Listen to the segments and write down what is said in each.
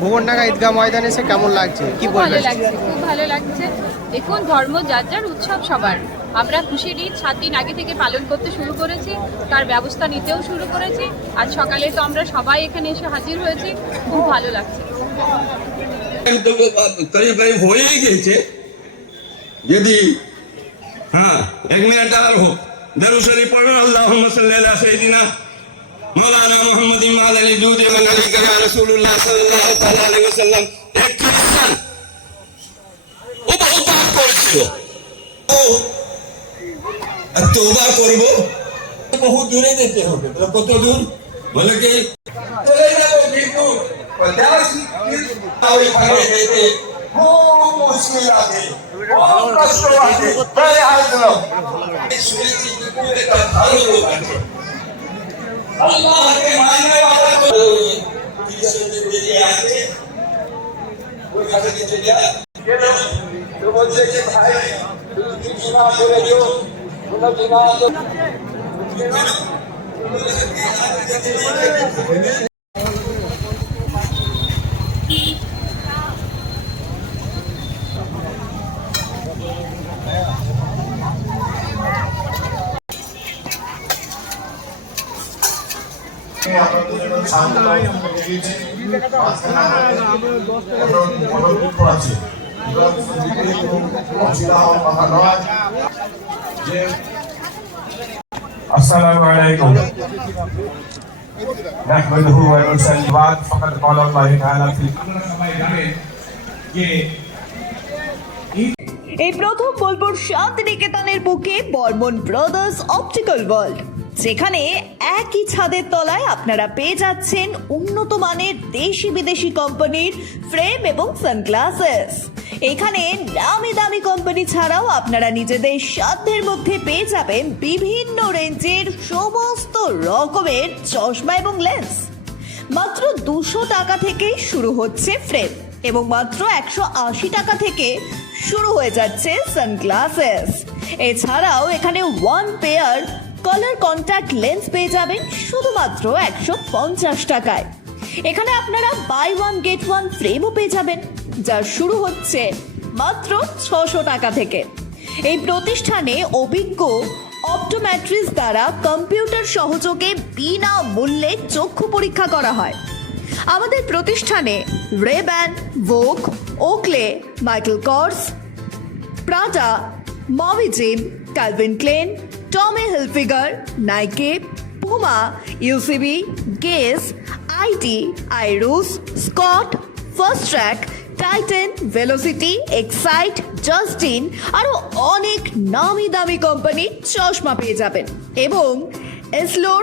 ভুবনডাঙ্গা ঈদগাহ ময়দানে এসে কেমন লাগছে? কি ভালো লাগছে খুব ভালো লাগছে। দেখুন ধর্ম যার যার উৎসব সবার। আমরা খুশির ঈদ সাত দিন আগে থেকে পালন করতে শুরু করেছি তার ব্যবস্থা নিতেও শুরু করেছি। আজ সকালে তো আমরা সবাই এখানে এসে হাজির হয়েছি খুব ভালো লাগছে। তো করিব করিব হয়েই গিয়েছে যদি হ্যাঁ এক মিনিট আর হোক। দরু শরীফ পড়ুন আল্লাহ সাল্লাহ সঈদিনা মৌলানা মোহাম্মদ ইমাদ সাল্লাহ তাআলা আলাইহি ওয়াসাল্লাম এক খ্রিস্টান ও বহু পাপ করেছিল। ও তওবা করব? বহু দূরে যেতে হবে। কত দূর? বলে কি? চলে যাব কিন্তু তাও এখানে যেতে খুব মুশকিল আছে। খুব কষ্ট আছে। তাই আসলো শুনেছি দুপুরে একটা ভালো লোক আছে। আল্লাহকে কৃষ্ণের দিকে আছে ওই কাছে যায় তো বলছে যে ভাই তুমি বিমা করে দিও কোনো বিমা তো السلام عليكم نحمده ونصلي بعد فقد قال الله تعالى في এই প্রথম বলবো শান্তিনিকেতনের বুকে বর্মন ব্রাদার্স অপটিক্যাল ওয়ার্ল্ড যেখানে একই ছাদের তলায় আপনারা পেয়ে যাচ্ছেন উন্নত মানের দেশি বিদেশি কোম্পানির ফ্রেম এবং সানগ্লাসেস। এখানে নামি দামি কোম্পানি ছাড়াও আপনারা নিজেদের সাধ্যের মধ্যে পেয়ে যাবেন বিভিন্ন রেঞ্জের সমস্ত রকমের চশমা এবং লেন্স। মাত্র দুশো টাকা থেকেই শুরু হচ্ছে ফ্রেম এবং মাত্র একশো আশি টাকা থেকে শুরু হয়ে যাচ্ছে সানগ্লাসেস। এছাড়াও এখানে one pair colour contact lens পেয়ে যাবেন শুধুমাত্র একশো পঞ্চাশ টাকায়। এখানে আপনারা বাই ওয়ান গেট ওয়ান ফ্রেমও পেয়ে যাবেন, যা শুরু হচ্ছে মাত্র ছশো টাকা থেকে। এই প্রতিষ্ঠানে অভিজ্ঞ অপটোম্যাট্রিস দ্বারা কম্পিউটার সহযোগে বিনা মূল্যে চক্ষু পরীক্ষা করা হয়। আমাদের প্রতিষ্ঠানে Rayban Vogue Oakley Michael Kors Prada মভিজিম Calvin Klein Tommy Hilfiger Nike Puma UCB Guess IT আইরুস Scott Fastrack Titan Velocity Excite Justin আরও অনেক নামি দামি কোম্পানির চশমা পেয়ে যাবেন। এবং এসলোর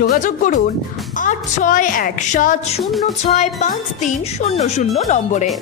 যোগাযোগ করুন আট ছয় এক সাত শূন্য ছয় পাঁচ তিন শূন্য শূন্য নম্বরে।